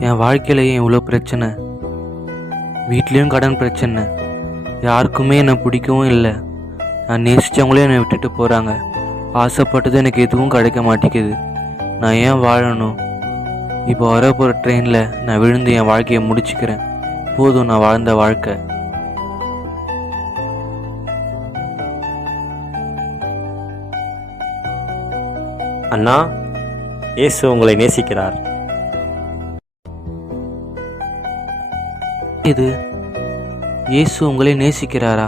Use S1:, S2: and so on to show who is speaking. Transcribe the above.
S1: என் வாழ்க்கையிலேயே இவ்வளோ பிரச்சனை. வீட்லேயும் கடன் பிரச்சனை. யாருக்குமே என்னை பிடிக்கவும் இல்லை. நான் நேசித்தவங்களே என்னை விட்டுட்டு போகிறாங்க ஆசைப்பட்டது எனக்கு எதுவும் கிடைக்க மாட்டேங்குது. நான் ஏன் வாழணும்? இப்போ வர போகிற ட்ரெயினில் நான் விழுந்து என் வாழ்க்கையை முடிச்சுக்கிறேன். போதும் நான் வாழ்ந்த வாழ்க்கை.
S2: அண்ணா இயேசு உங்களை நேசிக்கிறார்.
S1: இது? இயேசு உங்களை நேசிக்கிறாரா?